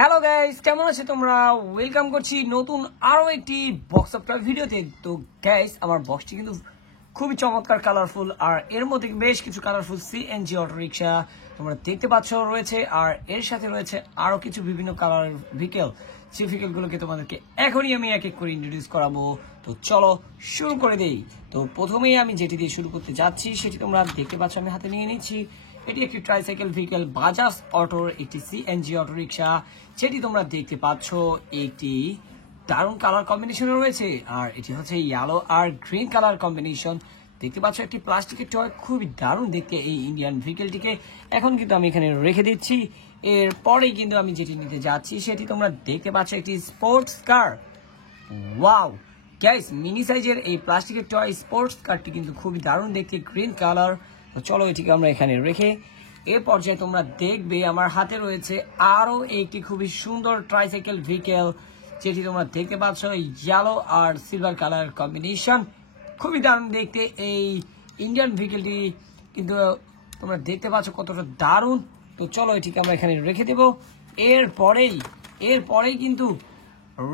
Hello guys, কেমন আছো তোমরা? ওয়েলকাম করছি নতুন আরো একটি বক্স অফ টয় ভিডিওতে। তো গাইস, আমার বক্সটি কিন্তু খুবই চমৎকার, কালারফুল, আর এর মধ্যে বেশ কিছু কালারফুল সিএনজি অটো রিক্সা তোমরা দেখতে পাচ্ছ রয়েছে, আর এর সাথে রয়েছে আরো কিছু বিভিন্ন কালারের ভেহিকেল। সেই ভেহিকেলগুলোকে তোমাদেরকে এখনই আমি এক এক করে ইন্ট্রোডিউস করাবো। তো চলো শুরু করে দেই। তো প্রথমেই আমি যেটি দিয়ে শুরু করতে যাচ্ছি সেটি তোমরা দেখতে পাচ্ছ, আমি হাতে নিয়ে নিচ্ছি। এটি একটি ট্রাইসাইকেল ভেহিকেল, বাজাজ অটোর একটি সিএনজি অটো রিক্সা, যেটি তোমরা দেখতে পাচ্ছ একটি দারুণ কালার কম্বিনেশন রয়েছে, আর এটি হচ্ছে ইয়েলো আর গ্রিন কালার কম্বিনেশন। দেখতে পাচ্ছ একটি প্লাস্টিকের টয়, খুবই দারুণ দেখতে এই ইন্ডিয়ান ভেহিকেলটিকে। এখন কিন্তু আমি এখানে রেখে দিচ্ছি। এরপরেই কিন্তু আমি যেটি নিতে যাচ্ছি সেটি তোমরা দেখতে পাচ্ছ একটি sports car. Wow guys, mini সাইজের এই প্লাস্টিকের টয় স্পোর্টস কারটি কিন্তু খুবই দারুণ দেখতে, গ্রিন কালার। তো চলো এটিকে আমরা এখানে রেখে এ পর্যায়ে তোমরা দেখবে আমার হাতে রয়েছে আরো একটি খুবই সুন্দর ট্রাইসাইকেল ভেহিকেল, যেটি তোমরা দেখতে পাচ্ছ ইয়েলো আর সিলভার কালার কম্বিনেশন। খুবই দারুণ দেখতে এই ইন্ডিয়ান ভেহিকেলটি, কিন্তু তোমরা দেখতে পাচ্ছ কতটা দারুণ। তো চলো এটিকে আমরা এখানে রেখে দেব। এরপরেই কিন্তু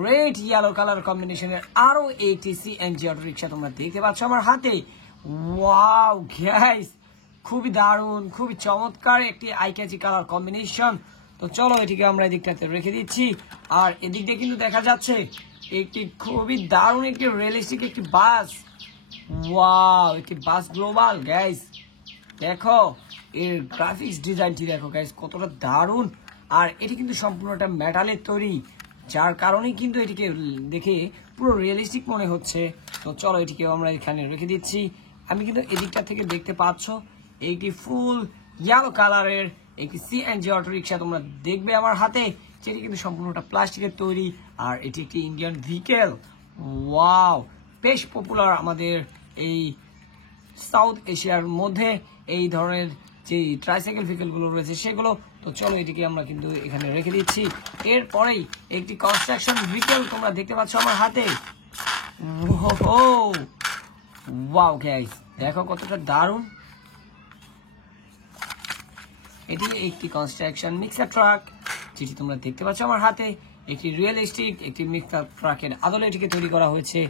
রেড ইয়েলো কালার কম্বিনেশনের আরো একটি সিএনজি অটো রিক্সা তোমরা দেখতে পাচ্ছ আমার হাতে। ওয়াও গাইস, খুবই দারুণ, খুবই চমৎকার একটি আই ক্যাচি কালার কম্বিনেশন। তো চলো এটিকে আমরা এদিকটাতে রেখে দিচ্ছি। আর এদিক দিয়ে কিন্তু দেখা যাচ্ছে একটি খুবই দারুণ একটি রিয়েলিস্টিক একটি বাস। ওয়াও, একটি বাস গ্লোবাল। গাইস দেখো এর গ্রাফিক্স ডিজাইনটি, দেখো গাইস কতটা দারুণ। আর এটি কিন্তু সম্পূর্ণটা মেটালের তৈরি, যার কারণে কিন্তু এটিকে দেখে পুরো রিয়েলিস্টিক মনে হচ্ছে। তো চলো এটিকে আমরা এখানে রেখে দিচ্ছি। আমি কিন্তু এদিকটা থেকে দেখতে পাচ্ছ একটি ফুল ইয়েলো কালারের একটি সিএনজি অটো রিক্সা তোমরা দেখবে আমার হাতে, যেটি কিন্তু সম্পূর্ণটা প্লাস্টিকের তৈরি, আর এটি একটি ইন্ডিয়ান ভেহিকেল। ওয়াও, বেশ পপুলার আমাদের এই সাউথ এশিয়ার মধ্যে এই ধরনের যে ট্রাইসাইকেল ভেহিকেলগুলো রয়েছে সেগুলো। তো চলো এটিকে আমরা কিন্তু এখানে রেখে দিচ্ছি। এরপরেই একটি কনস্ট্রাকশন ভেহিকেল তোমরা দেখতে পাচ্ছ আমার হাতে। ওয়াও গাইস, দেখো কতটা দারুণ। এটি একটি কনস্ট্রাকশন মিক্সার ট্রাক, যেটি তোমরা দেখতে পাচ্ছ আমার হাতে। একটি রিয়েলিস্টিক একটি মিক্সার ট্রাকের আদলে এটিকে তৈরি করা হয়েছে।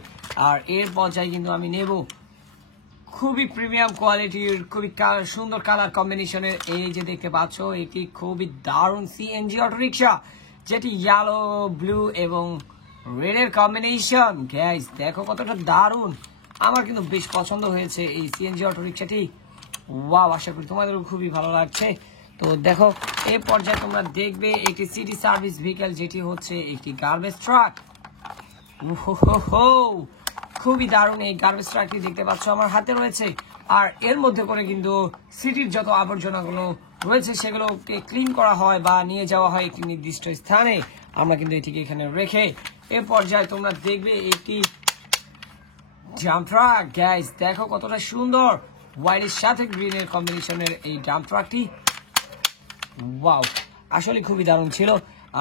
আর এর পর্যায়ে কিন্তু আমি নেব খুবই প্রিমিয়াম কোয়ালিটির, খুবই সুন্দর কালার কম্বিনেশনের এই যে দেখতে পাচ্ছ এটি খুবই দারুণ সিএনজি অটো রিক্সা, যেটি ইয়েলো, ব্লু এবং রেডের কম্বিনেশন। গাইস দেখো কতটা দারুণ, আমার কিন্তু বেশ পছন্দ হয়েছে এই সিএনজি অটো রিক্সাটি। ওয়াও, আশা করি তোমাদেরও খুবই ভালো লাগছে। তো দেখো এই পর্যায়ে তোমরা দেখবে একটি সিটি সার্ভিস ভেহিকেল, যেটি হচ্ছে একটি গার্বেজ ট্রাক। খুবই দারুণ এই গার্বেজ ট্রাকটি দেখতে পাচ্ছ আমার হাতে রয়েছে। আর এর মধ্যে করে কিন্তু সিটির যত আবর্জনাগুলো রয়েছে সেগুলোকে ক্লিন করা হয় বা নিয়ে যাওয়া হয় একটি নির্দিষ্ট স্থানে। আমরা কিন্তু এটিকে এখানে রেখে এ পর্যায়ে তোমরা দেখবে একটি ডাম্প ট্রাক। গাইস দেখো কতটা সুন্দর, হোয়াইটের সাথে গ্রিনের কম্বিনেশনের এই ডাম্প ট্রাকটি। ওয়াও, আসলে খুবই দারুণ ছিল।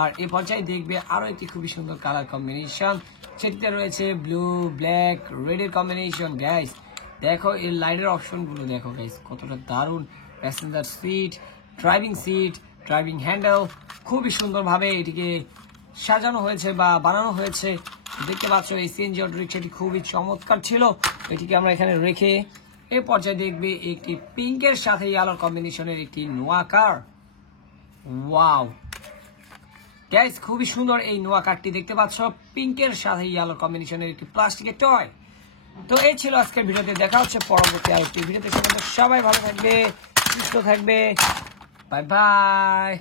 আর এই পর্যায়ে দেখবে আরো একটি খুবই সুন্দর কালার কম্বিনেশন, সেটিতে রয়েছে ব্লু, ব্ল্যাক, রেডের কম্বিনেশন। গাইস দেখো এর লাইটের অপশনগুলো দেখো গাইস কতটা দারুণ। প্যাসেঞ্জার সিট, ড্রাইভিং হ্যান্ডেল, খুবই সুন্দরভাবে এটিকে সাজানো হয়েছে বা বানানো হয়েছে। দেখতে পাচ্ছ এই সিএনজি অটো রিক্সাটি খুবই চমৎকার ছিল। এটিকে আমরা এখানে রেখে এই পর্যায়ে দেখবে একটি পিঙ্কের সাথে ইয়েলো কম্বিনেশনের একটি নোয়া কার। ওয়াও গাইস, খুবই সুন্দর এই নোয়া কারটি দেখতে পাচ্ছ, পিঙ্কের সাথে ইয়েলো কম্বিনেশনের একটি প্লাস্টিকের টয়। তো এই ছিল আজকের ভিডিওতে, দেখা হচ্ছে পরবর্তী আরেকটি ভিডিওতে। সবাই ভালো থাকবে, সুস্থ থাকবে, বাই বাই।